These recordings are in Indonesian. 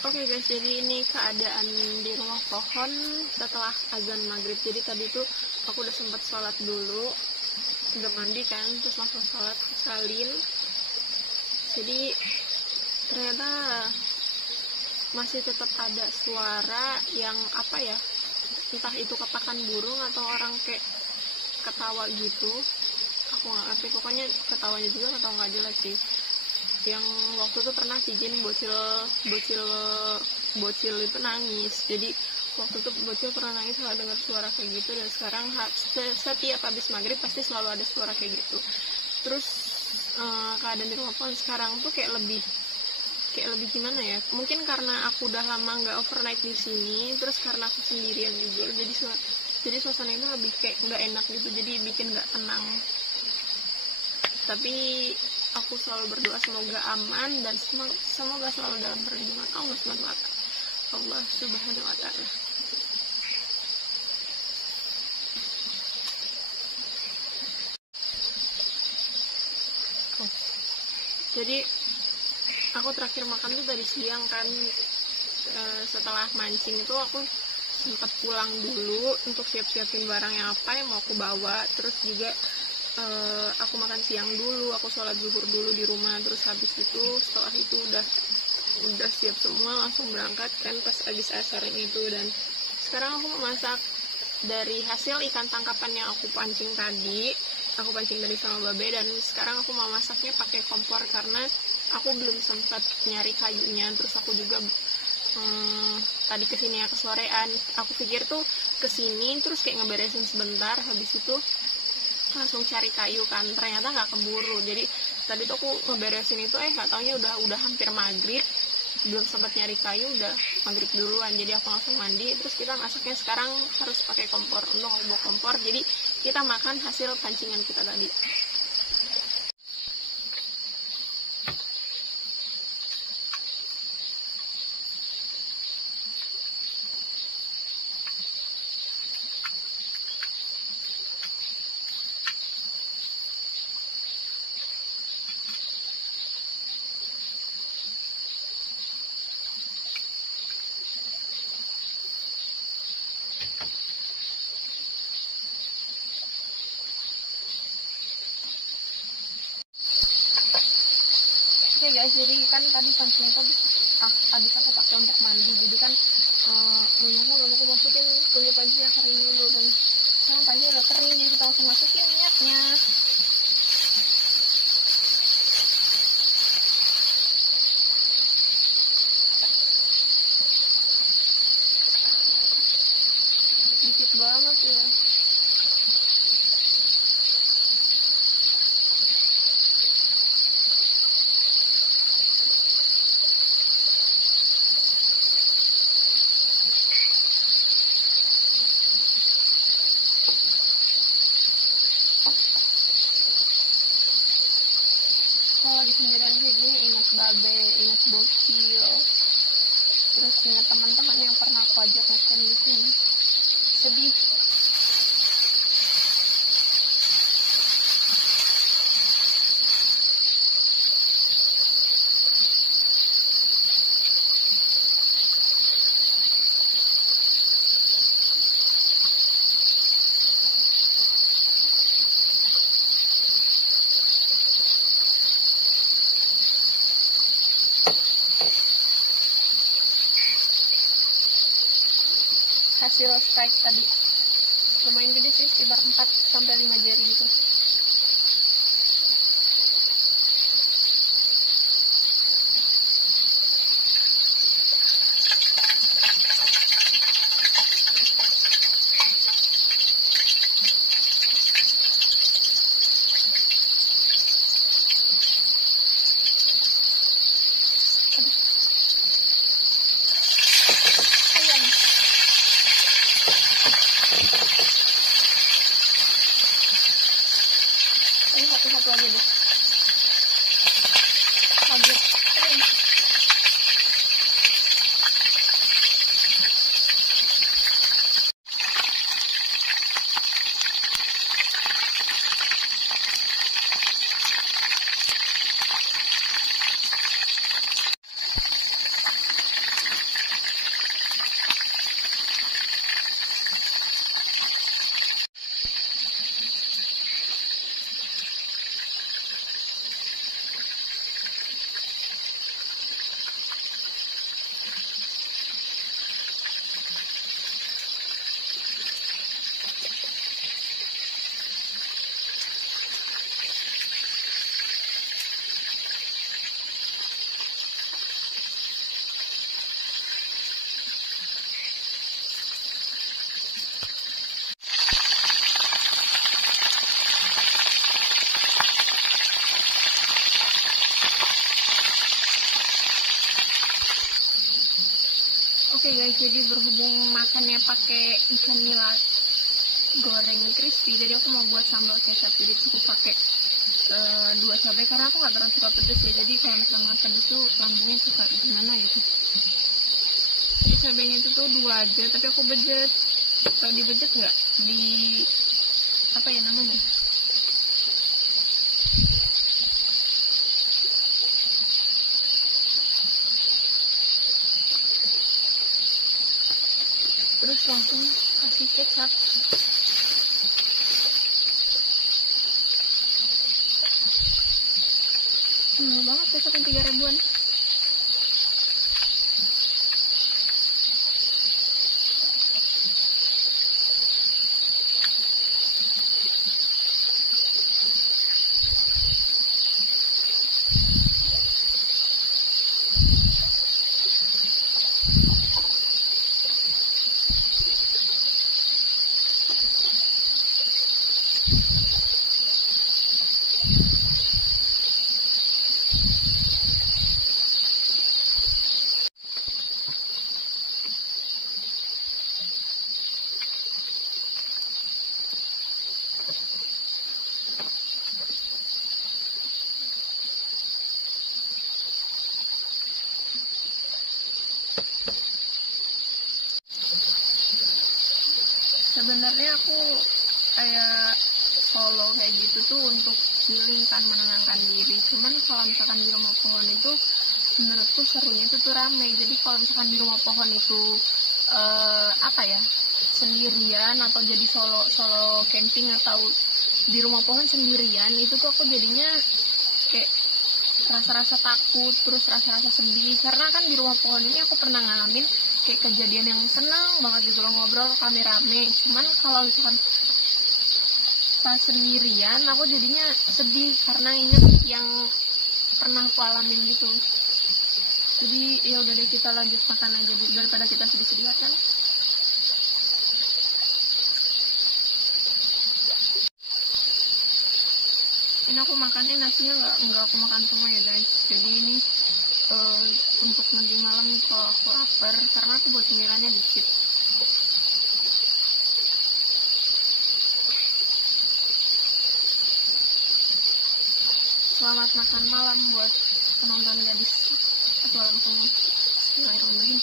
Oke guys, jadi ini keadaan di rumah pohon setelah azan maghrib. Jadi tadi tuh aku udah sempat sholat dulu, udah mandi kan, terus langsung sholat salin. Jadi ternyata masih tetap ada suara yang apa ya, entah itu ketakan burung atau orang kayak ketawa gitu. Aku nggak ngerti, pokoknya ketawanya juga ketawa nggak jelas sih. Yang waktu itu pernah Tijin bocil itu nangis. Jadi waktu itu bocil pernah nangis kalau dengar suara kayak gitu, dan sekarang setiap habis maghrib pasti selalu ada suara kayak gitu. Terus keadaan di rumah pohon sekarang tuh kayak lebih gimana ya, mungkin karena aku udah lama nggak overnight di sini, terus karena aku sendirian juga, jadi suasana itu lebih kayak nggak enak gitu, jadi bikin nggak tenang. Tapi aku selalu berdoa semoga aman dan semoga selalu dalam perlindungan Allah Subhanahu wa Ta'ala. Jadi aku terakhir makan tuh dari siang kan. Setelah mancing itu aku sempat pulang dulu untuk siap-siapin barang yang apa yang mau aku bawa. Terus juga aku makan siang dulu, aku sholat zuhur dulu di rumah. Terus habis itu, setelah itu udah siap semua, langsung berangkat kan pas habis asarnya itu. Dan sekarang aku mau masak dari hasil ikan tangkapan yang aku pancing tadi. Aku pancing tadi sama Babe, dan sekarang aku mau masaknya pakai kompor karena aku belum sempat nyari kayunya. Terus aku juga tadi kesini ya kesorean. Aku pikir tuh kesini terus kayak ngeberesin sebentar, habis itu langsung cari kayu kan, ternyata nggak keburu. Jadi tadi tuh aku ngeberesin itu nggak taunya udah hampir maghrib, belum sempat nyari kayu udah maghrib duluan. Jadi aku langsung mandi, terus kita masaknya sekarang harus pakai kompor. Untuk bawa kompor, jadi kita makan hasil pancingan kita tadi. Oke guys, jadi kan tadi pancingnya tuh habis aku pakai untuk mandi. Jadi kan aku masukin tunggu pancinya kering dulu, dan sekarang pancinya udah kering, jadi kita langsung masukin minyaknya. Dikit banget ya. Kalau di sendirian kayak gini ingat Babe, ingat bocil, terus ingat teman-teman yang pernah aku ajak makan di sini. Sedih. Hasil strike tadi lumayan gede sih, sekitar 4-5 jari gitu. Satu lagi deh. Kaget. Oke guys, jadi berhubung makannya pakai ikan nila goreng crispy, jadi aku mau buat sambal kecap. Jadi aku pakai 2 cabai karena aku nggak terlalu suka pedas ya. Jadi kalau misalnya makan pedas tuh lambungnya suka gimana gitu. Jadi cabainya itu tuh 2 aja, tapi aku bejet. Kalau dibejet nggak di apa ya namanya? Terus langsung kasih kecap. Mahal banget kecap yang 3 ribuan. Sebenarnya aku kayak solo kayak gitu tuh untuk healing kan, menenangkan diri. Cuman kalau misalkan di rumah pohon itu menurutku serunya itu tuh rame. Jadi kalau misalkan di rumah pohon itu apa ya, sendirian atau jadi solo camping atau di rumah pohon sendirian, itu tuh aku jadinya kayak rasa-rasa takut, terus rasa-rasa sedih. Karena kan di rumah pohon ini aku pernah ngalamin kayak kejadian yang senang banget gitu loh, ngobrol rame-rame. Cuman kalau misalkan pas sendirian aku jadinya sedih karena inget yang pernah aku alamin gitu. Jadi ya udah deh, kita lanjut makan aja daripada kita sedih-sedihan kan. Ini aku makannya nasinya nggak aku makan semua ya guys. Jadi ini untuk nanti malam kalau aku lapar, karena aku buat cemilannya dikit. Selamat makan malam buat penonton gadis. Aku langsung bismillahirrahmanirrahim.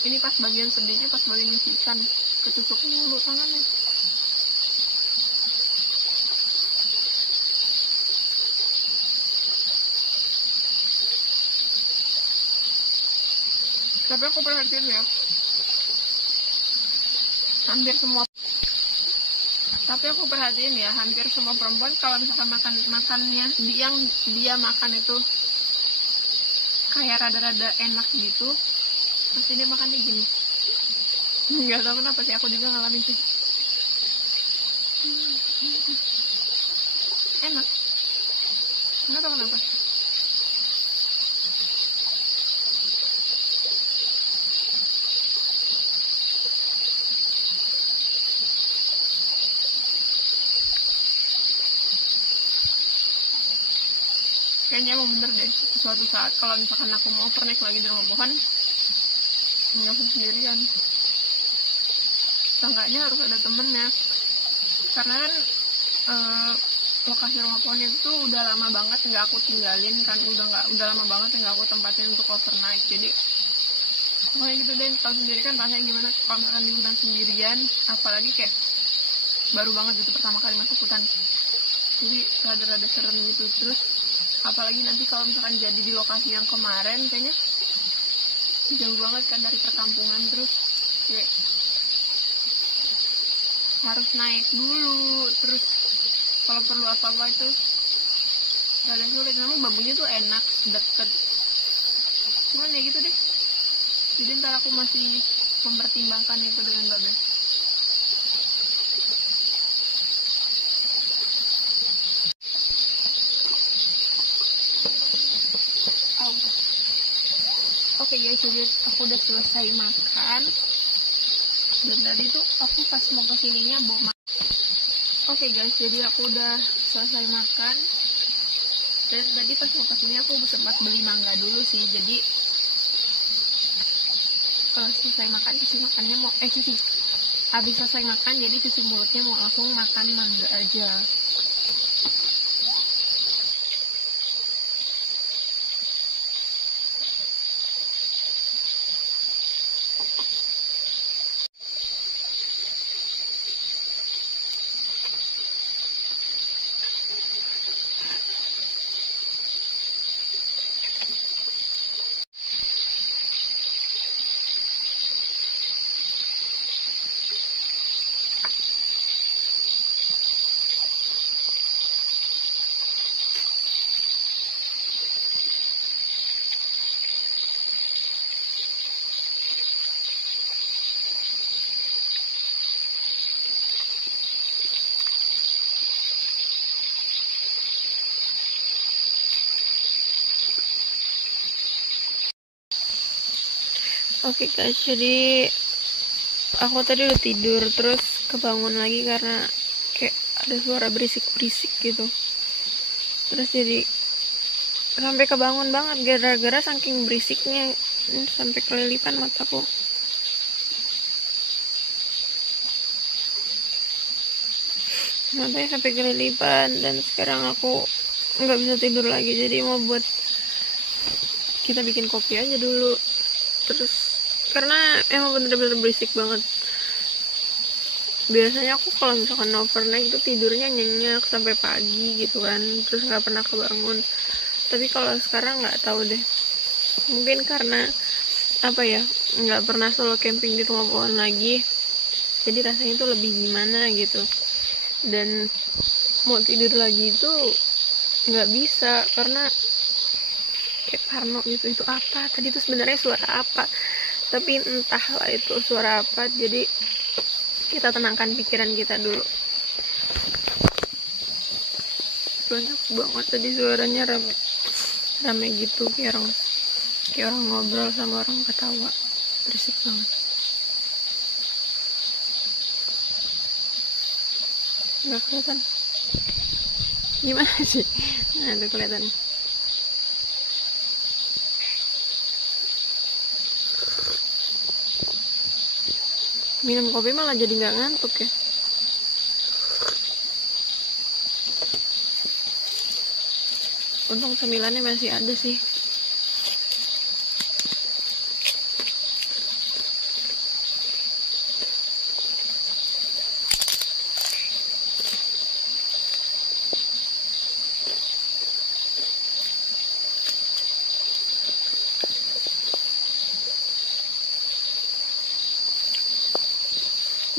Ini pas bagian sedihnya, pas bagian nyuci ikan, ketusuk mulu tangannya. Tapi aku perhatiin ya, hampir semua perempuan kalau misalkan makannya yang dia makan itu kayak rada-rada enak gitu, pasti dia makannya gini. Nggak tahu kenapa sih, aku juga ngalamin sih. Enak, nggak tahu kenapa. Kayaknya emang bener deh, suatu saat kalau misalkan aku mau pernik lagi di rumah pohon, nggak aku sendirian, seenggaknya harus ada temennya. Karena kan lokasi rumah pohon itu udah lama banget nggak aku tinggalin kan, udah lama banget nggak aku tempatin untuk overnight. Jadi pokoknya gitu deh, tahu sendiri kan rasanya gimana kalau makan di hutan sendirian, apalagi kayak baru banget gitu pertama kali masuk hutan. Jadi rada-rada serem gitu. Terus apalagi nanti kalau misalkan jadi di lokasi yang kemarin, kayaknya jauh banget kan dari perkampungan, terus kayak harus naik dulu, terus kalau perlu apa-apa itu rada sulit. Namun bambunya tuh enak, deket, cuman ya gitu deh. Jadi ntar aku masih mempertimbangkan itu dengan Babe. Oke guys, jadi aku udah selesai makan. Dan tadi tuh aku pas mau kesininya bawa makan. Oke guys, jadi aku udah selesai makan. Dan tadi pas mau kesini aku sempat beli mangga dulu sih. Jadi selesai makan, cuci makannya mau cuci. Habis selesai makan, jadi cuci mulutnya mau langsung makan mangga aja. Oke guys, jadi aku tadi udah tidur, terus kebangun lagi karena kayak ada suara berisik-berisik gitu. Terus jadi sampai kebangun banget gara-gara saking berisiknya, sampai kelilipan mataku. Matanya sampai kelilipan dan sekarang aku nggak bisa tidur lagi. Jadi mau buat kita bikin kopi aja dulu. Terus karena emang bener-bener berisik banget. Biasanya aku kalau misalkan overnight itu tidurnya nyenyak sampai pagi gitu kan, terus nggak pernah kebangun. Tapi kalau sekarang nggak tahu deh, mungkin karena apa ya, nggak pernah solo camping di tengah pohon lagi, jadi rasanya itu lebih gimana gitu. Dan mau tidur lagi itu nggak bisa karena kayak parno gitu. Itu apa tadi, itu sebenarnya suara apa, tapi entahlah itu suara apa. Jadi kita tenangkan pikiran kita dulu. Banyak banget tadi suaranya, rame gitu, kayak orang ngobrol sama orang ketawa, berisik banget. Nggak kelihatan gimana sih? Nah, itu kelihatan. Minum kopi malah jadi nggak ngantuk ya. Untung cemilannya masih ada sih.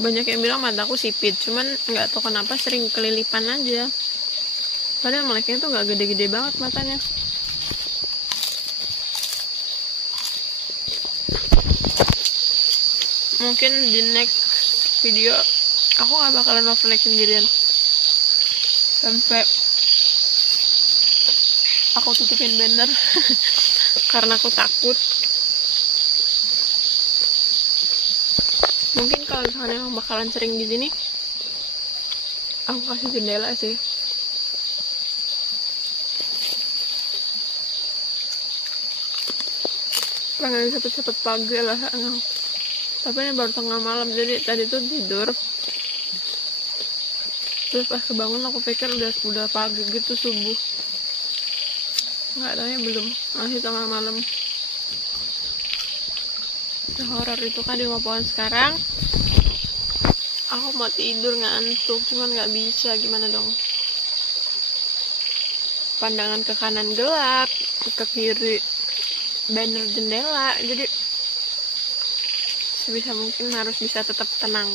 Banyak yang bilang mataku sipit, cuman nggak tahu kenapa sering kelilipan aja. Padahal meleknya tuh nggak gede-gede banget matanya. Mungkin di next video aku nggak bakalan overnight sendirian sampai aku tutupin banner karena aku takut. Mungkin kalau misalnya emang bakalan sering di sini, aku kasih jendela sih. Pengen cepet-cepet pagi lah, tapi ini baru tengah malam, jadi tadi tuh tidur. Terus pas kebangun aku pikir udah pagi gitu, subuh. Nggak taunya belum, masih tengah malam. Horor itu kan di rumah pohon sekarang. Aku mau tidur ngantuk, cuman nggak bisa, gimana dong. Pandangan ke kanan gelap, ke kiri banner jendela, jadi sebisa mungkin harus bisa tetap tenang.